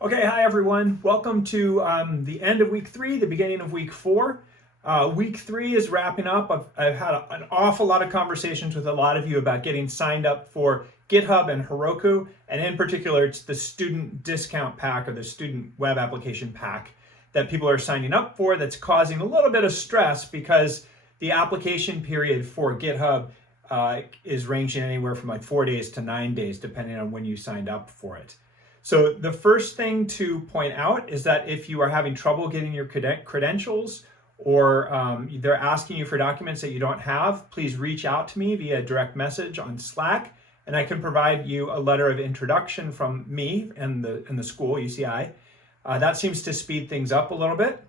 Okay, hi everyone. Welcome to the end of week 3, the beginning of week 4. Week 3 is wrapping up. I've had an awful lot of conversations with a lot of you about getting signed up for GitHub and Heroku, and in particular, it's the student discount pack or the student web application pack that people are signing up for that's causing a little bit of stress because the application period for GitHub is ranging anywhere from like 4 days to 9 days, depending on when you signed up for it. So the first thing to point out is that if you are having trouble getting your credentials or they're asking you for documents that you don't have, please reach out to me via direct message on Slack, and I can provide you a letter of introduction from me and the school, UCI. That seems to speed things up a little bit.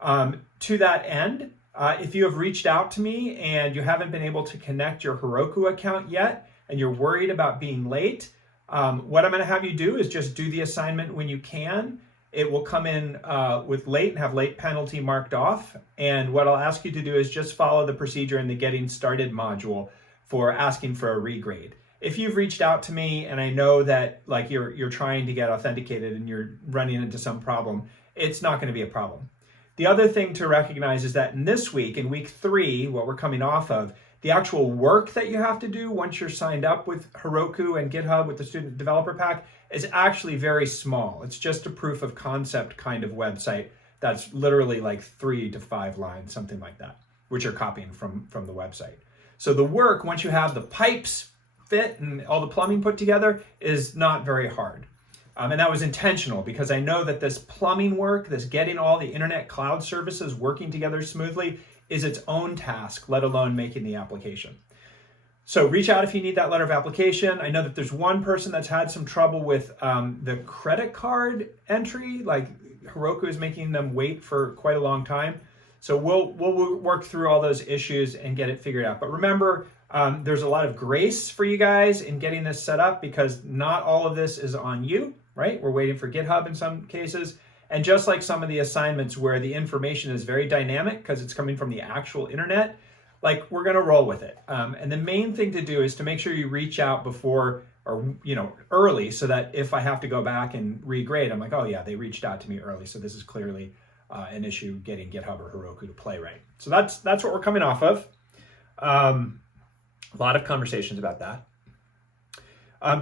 To that end, if you have reached out to me and you haven't been able to connect your Heroku account yet, and you're worried about being late, what I'm going to have you do is just do the assignment when you can. It will come in with late and have late penalty marked off. And what I'll ask you to do is just follow the procedure in the Getting Started module for asking for a regrade. If you've reached out to me and I know that like you're trying to get authenticated and you're running into some problem, it's not going to be a problem. The other thing to recognize is that in this week, in week 3, what we're coming off of, the actual work that you have to do once you're signed up with Heroku and GitHub with the Student Developer Pack is actually very small. It's just a proof of concept kind of website that's literally like 3 to 5 lines, something like that, which you're copying from the website. So the work, once you have the pipes fit and all the plumbing put together, is not very hard. And that was intentional because I know that this plumbing work, this getting all the internet cloud services working together smoothly, is its own task, let alone making the application. So reach out if you need that letter of application. I know that there's one person that's had some trouble with the credit card entry, like Heroku is making them wait for quite a long time. So we'll work through all those issues and get it figured out. But remember, there's a lot of grace for you guys in getting this set up because not all of this is on you, right? We're waiting for GitHub in some cases. And just like some of the assignments where the information is very dynamic because it's coming from the actual internet, like we're going to roll with it. And the main thing to do is to make sure you reach out before or early so that if I have to go back and regrade, I'm like, oh yeah, they reached out to me early. So this is clearly an issue getting GitHub or Heroku to play right. So that's what we're coming off of. A lot of conversations about that.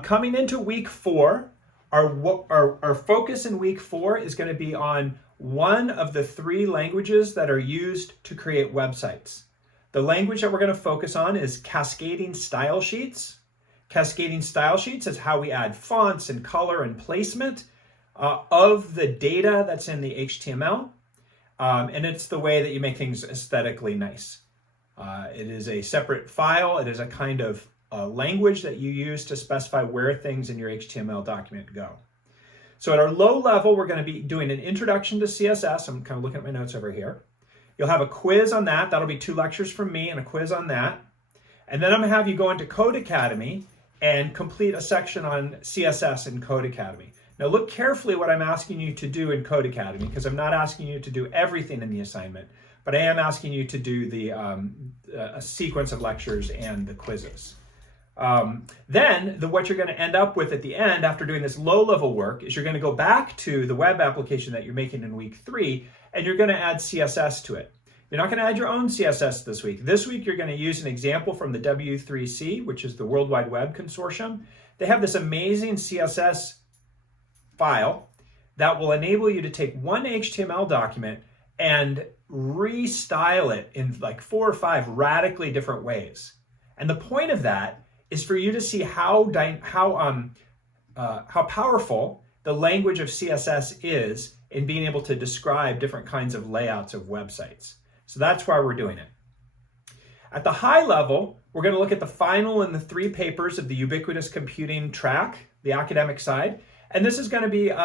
Coming into week 4, our focus in week 4 is going to be on one of the 3 languages that are used to create websites. The language that we're going to focus on is cascading style sheets. Cascading style sheets is how we add fonts and color and placement of the data that's in the HTML. And it's the way that you make things aesthetically nice. It is a separate file. It is a kind of language that you use to specify where things in your HTML document go. So at our low level, we're going to be doing an introduction to CSS. I'm kind of looking at my notes over here. You'll have a quiz on that. That'll be 2 lectures from me and a quiz on that. And then I'm going to have you go into Code Academy and complete a section on CSS in Code Academy. Now look carefully what I'm asking you to do in Code Academy because I'm not asking you to do everything in the assignment, but I am asking you to do a sequence of lectures and the quizzes. Then what you're going to end up with at the end after doing this low-level work is you're going to go back to the web application that you're making in week 3 and you're going to add CSS to it. You're not going to add your own CSS this week. This week you're going to use an example from the W3C, which is the World Wide Web Consortium. They have this amazing CSS file that will enable you to take one HTML document and restyle it in like 4 or 5 radically different ways. And the point of that is for you to see how powerful the language of CSS is in being able to describe different kinds of layouts of websites. So that's why we're doing it. At the high level, we're going to look at the final in the 3 papers of the ubiquitous computing track, the academic side. And this is going to be an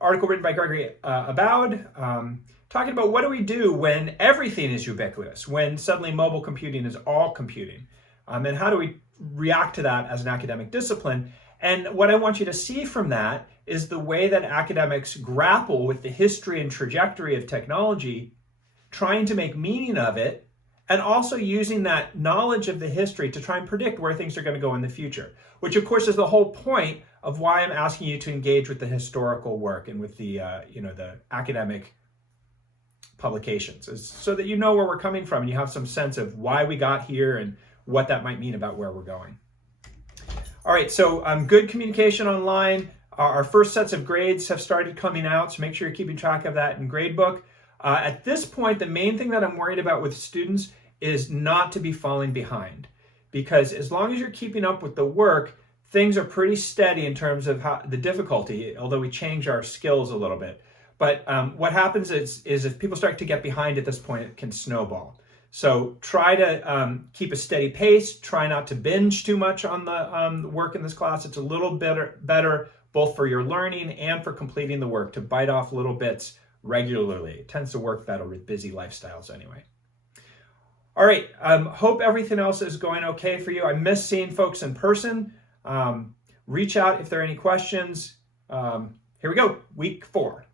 article written by Gregory Aboud, talking about what do we do when everything is ubiquitous, when suddenly mobile computing is all computing. And how do we react to that as an academic discipline? And what I want you to see from that is the way that academics grapple with the history and trajectory of technology, trying to make meaning of it, and also using that knowledge of the history to try and predict where things are going to go in the future, which of course is the whole point of why I'm asking you to engage with the historical work and with the the academic publications, is so that you know where we're coming from and you have some sense of why we got here and what that might mean about where we're going. All right, so good communication online. Our first sets of grades have started coming out, so make sure you're keeping track of that in Gradebook. At this point, the main thing that I'm worried about with students is not to be falling behind, because as long as you're keeping up with the work, things are pretty steady in terms of the difficulty, although we change our skills a little bit. But what happens is if people start to get behind at this point, it can snowball. So try to keep a steady pace. Try not to binge too much on the work in this class. It's a little better both for your learning and for completing the work to bite off little bits regularly. It tends to work better with busy lifestyles anyway. All right, hope everything else is going okay for you. I miss seeing folks in person. Reach out if there are any questions. Here we go, week 4.